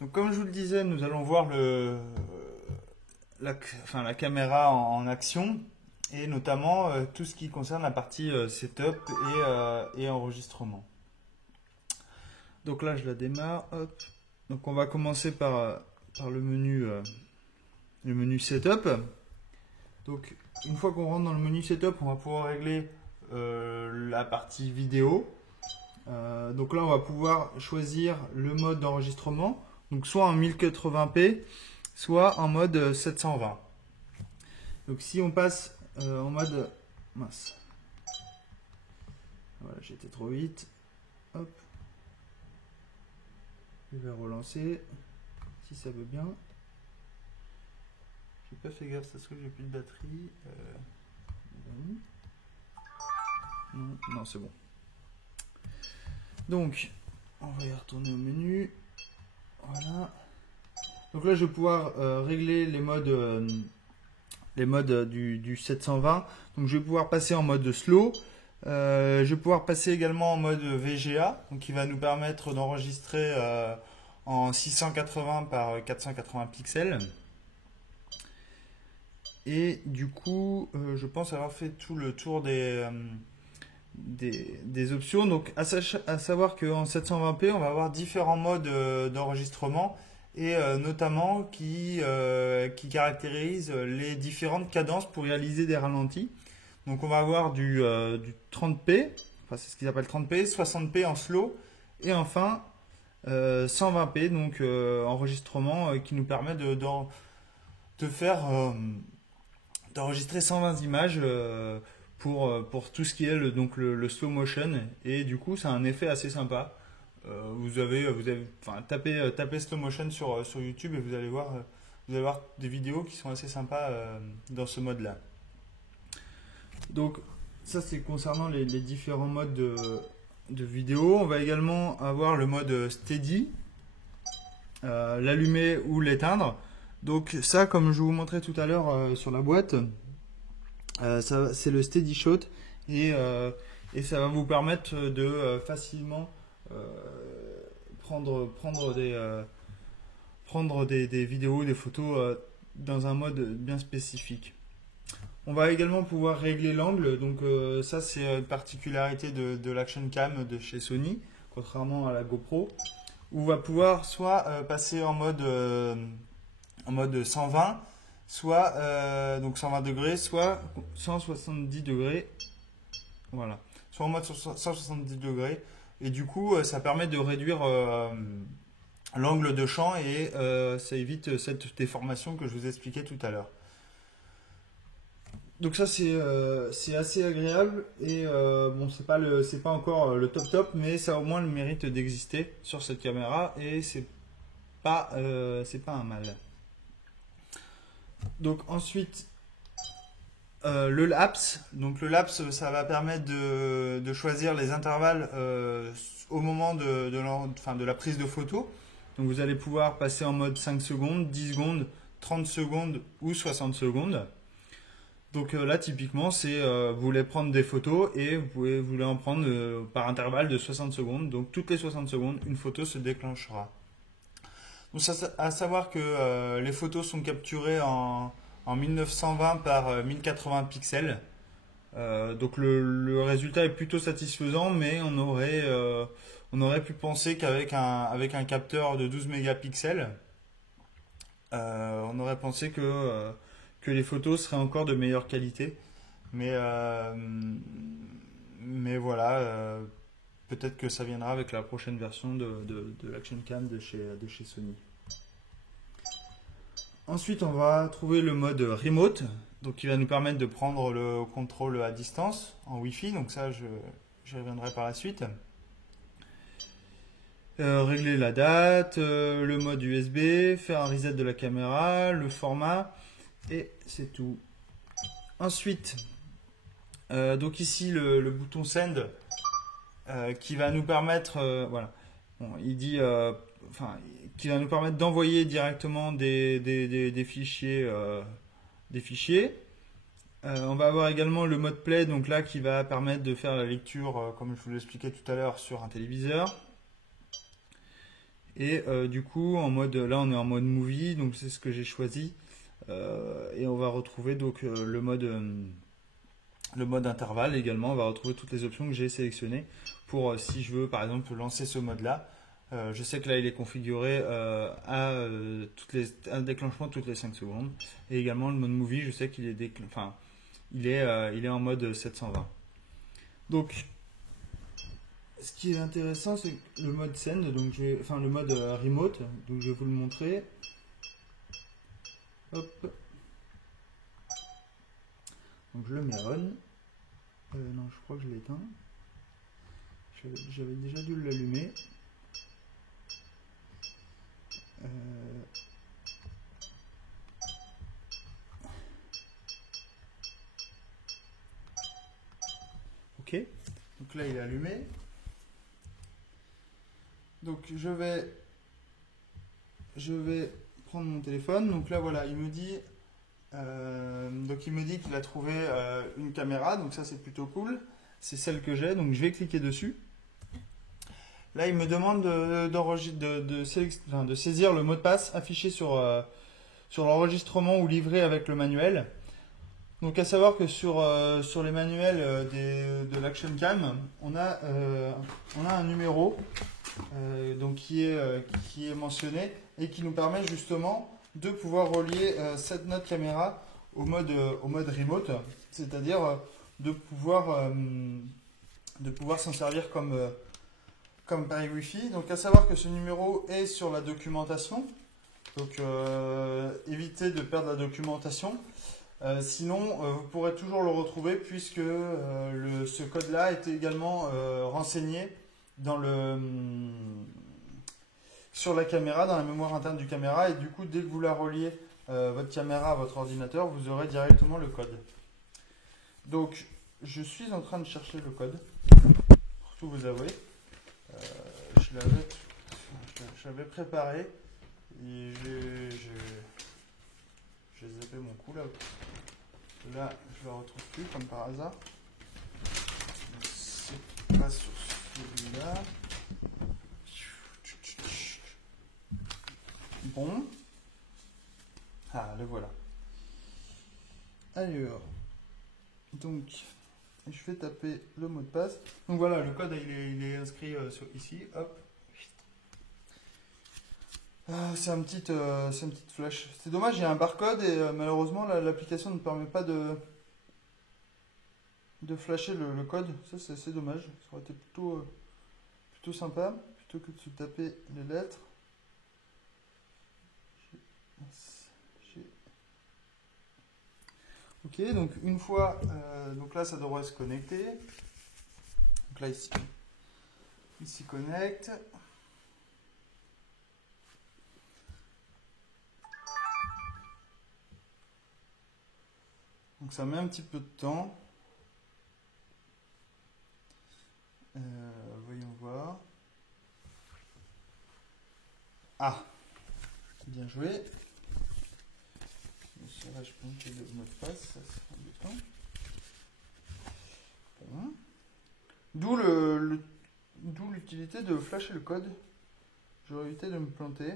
Donc comme je vous le disais, nous allons voir la caméra en action et notamment tout ce qui concerne la partie setup et enregistrement. Donc là, je la démarre. Hop. Donc on va commencer par le menu setup. Donc une fois qu'on rentre dans le menu setup, on va pouvoir régler la partie vidéo. Donc là, on va pouvoir choisir le mode d'enregistrement. Donc soit en 1080p, soit en mode 720. Donc si on passe en mode... Mince. Voilà, j'ai été trop vite. Hop. Je vais relancer. Si ça veut bien. J'ai pas fait gaffe, ça se trouve j'ai plus de batterie. Non, non c'est bon. Donc, on va y retourner au menu. Voilà. Donc là, je vais pouvoir régler les modes du 720. Donc, je vais pouvoir passer en mode slow. Je vais pouvoir passer également en mode VGA, donc qui va nous permettre d'enregistrer en 680 par 480 pixels. Et du coup, je pense avoir fait tout le tour des options. Donc, à savoir qu'en 720p, on va avoir différents modes d'enregistrement et notamment qui caractérisent les différentes cadences pour réaliser des ralentis. Donc, on va avoir du 30p, enfin, c'est ce qu'ils appellent 30p, 60p en slow et enfin 120p, donc enregistrement qui nous permet d'enregistrer 120 images pour tout ce qui est le slow motion et du coup ça a un effet assez sympa. Tapez slow motion sur YouTube et vous allez voir des vidéos qui sont assez sympas dans ce mode là. Donc ça c'est concernant les différents modes de vidéo. On va également avoir le mode steady, l'allumer ou l'éteindre. Donc ça, comme je vous montrais tout à l'heure sur la boîte, c'est le steady shot et ça va vous permettre de facilement prendre des vidéos, des photos dans un mode bien spécifique. On va également pouvoir régler l'angle, donc ça c'est une particularité de l'Action Cam de chez Sony, contrairement à la GoPro, où on va pouvoir soit passer en mode 120, soit donc 120 degrés, soit 170 degrés, voilà, soit en mode 170 degrés, et du coup ça permet de réduire l'angle de champ et ça évite cette déformation que je vous expliquais tout à l'heure. Donc ça c'est assez agréable et bon c'est pas encore le top mais ça a au moins le mérite d'exister sur cette caméra et c'est pas un mal. Donc ensuite le lapse. Donc le lapse ça va permettre de choisir les intervalles au moment de la prise de photo. Donc vous allez pouvoir passer en mode 5 secondes, 10 secondes, 30 secondes ou 60 secondes. Donc là, typiquement, vous voulez prendre des photos et vous voulez en prendre par intervalle de 60 secondes. Donc toutes les 60 secondes, une photo se déclenchera. Donc à savoir que les photos sont capturées en 1920 par 1080 pixels. Donc le résultat est plutôt satisfaisant, mais on aurait pu penser qu'avec un capteur de 12 mégapixels, on aurait pensé que les photos seraient encore de meilleure qualité. Mais voilà, peut-être que ça viendra avec la prochaine version de l'Action Cam de chez Sony. Ensuite, on va trouver le mode remote, donc qui va nous permettre de prendre le contrôle à distance en Wi-Fi. Donc ça, j'y reviendrai par la suite. Régler la date, le mode USB, faire un reset de la caméra, le format. Et c'est tout. Ensuite, donc ici le bouton Send qui va nous permettre, voilà, bon, il dit, qui va nous permettre d'envoyer directement des fichiers. On va avoir également le mode Play, donc là qui va permettre de faire la lecture, comme je vous l'expliquais tout à l'heure, sur un téléviseur. Et du coup, là on est en mode movie, donc c'est ce que j'ai choisi. Et on va retrouver donc le mode intervalle également. On va retrouver toutes les options que j'ai sélectionnées pour si je veux par exemple lancer ce mode-là. Je sais que là il est configuré un déclenchement toutes les 5 secondes. Et également le mode movie, je sais qu'il est, il est en mode 720. Donc ce qui est intéressant, c'est le mode send, donc le mode remote, donc je vais vous le montrer. Hop. Donc je le mets on. Non, je crois que je l'ai éteint. J'avais déjà dû l'allumer. Ok. Donc là, il est allumé. Donc je vais prendre mon téléphone. Donc là, voilà, il me dit qu'il a trouvé une caméra. Donc ça, c'est plutôt cool. C'est celle que j'ai. Donc je vais cliquer dessus. Là, il me demande de saisir le mot de passe affiché sur l'enregistrement ou livré avec le manuel. Donc, à savoir que sur les manuels de l'Action Cam, on a un numéro donc qui est mentionné et qui nous permet justement de pouvoir relier notre caméra au mode remote, c'est-à-dire de pouvoir s'en servir comme pari Wi-Fi. Donc à savoir que ce numéro est sur la documentation. Donc évitez de perdre la documentation. Sinon, vous pourrez toujours le retrouver puisque ce code-là est également renseigné sur la caméra, dans la mémoire interne du caméra. Et du coup, dès que vous la reliez votre caméra à votre ordinateur, vous aurez directement le code. Donc, je suis en train de chercher le code, pour tout vous avouer. Je l'avais préparé et j'ai zappé mon coup là. Là, je le retrouve plus comme par hasard. C'est pas sur celui-là. Bon. Ah, le voilà. Alors, donc, je vais taper le mot de passe. Donc voilà, le code il est inscrit ici. Hop. C'est une petite flèche. C'est dommage, il y a un barcode et malheureusement l'application ne permet pas de flasher le code. Ça c'est assez dommage. Ça aurait été plutôt sympa, plutôt que de se taper les lettres. Ok, donc une fois, donc là ça devrait se connecter. Donc là ici, il s'y connecte. Donc ça met un petit peu de temps. Voyons voir. Ah, bien joué. Là, je peux mettre le mot de passe, ça c'est embêtant. Bon. D'où l'utilité de flasher le code. J'aurais évité de me planter.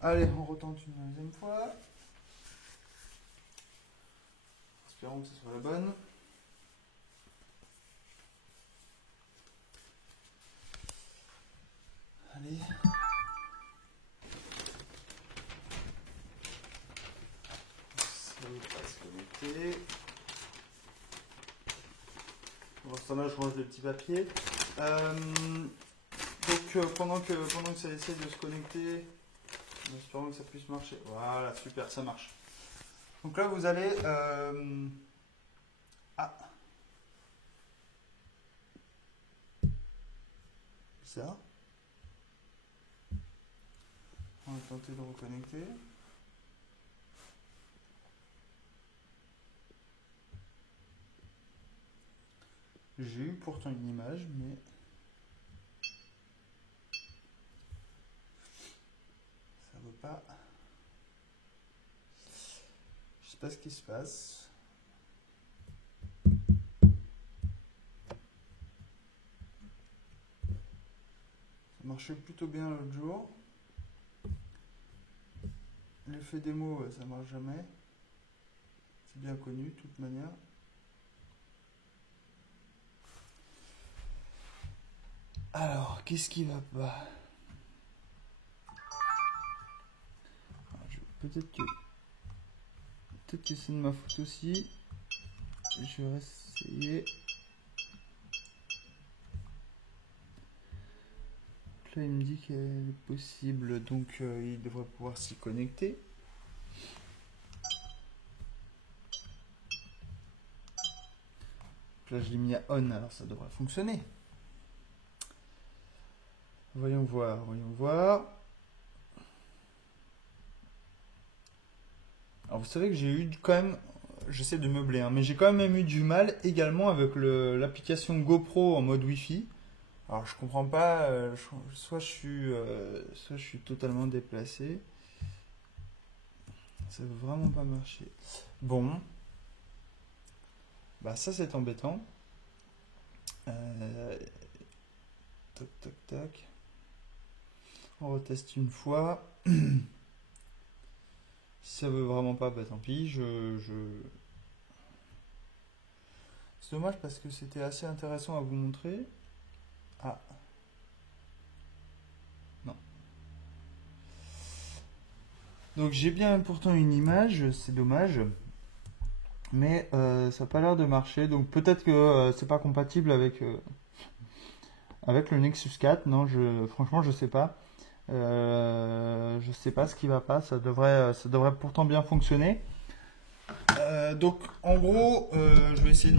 Allez, on retente une deuxième fois. Espérons que ce soit la bonne. Allez. Ça ne va pas se connecter. Pour ce temps-là, je range le petit papier. Donc, pendant que ça essaie de se connecter, espérons que ça puisse marcher. Voilà, super, ça marche. Donc là, vous allez... Bizarre. On va tenter de reconnecter. J'ai eu pourtant une image, mais... pas. Je sais pas ce qui se passe. Ça marchait plutôt bien l'autre jour. L'effet démo, ça marche jamais. C'est bien connu de toute manière. Alors, qu'est-ce qui va pas? Peut-être que c'est de ma faute aussi. Je vais essayer. Là, il me dit qu'elle est possible, donc il devrait pouvoir s'y connecter. Là, je l'ai mis à on, alors ça devrait fonctionner. Voyons voir, voyons voir. Alors, vous savez que j'ai eu quand même, j'essaie de meubler, hein, mais j'ai quand même eu du mal également avec l'application GoPro en mode Wi-Fi. Alors, je comprends pas, soit je suis totalement déplacé. Ça veut vraiment pas marcher. Bon. Bah, ça, c'est embêtant. Toc, toc, toc. On reteste une fois. Si ça veut vraiment pas, bah tant pis. C'est dommage parce que c'était assez intéressant à vous montrer. Ah. Non. Donc j'ai bien pourtant une image, c'est dommage. Mais ça n'a pas l'air de marcher. Donc peut-être que c'est pas compatible avec le Nexus 4. Non, franchement, je sais pas. Je sais pas ce qui va pas. Ça devrait pourtant bien fonctionner. Donc en gros, je vais essayer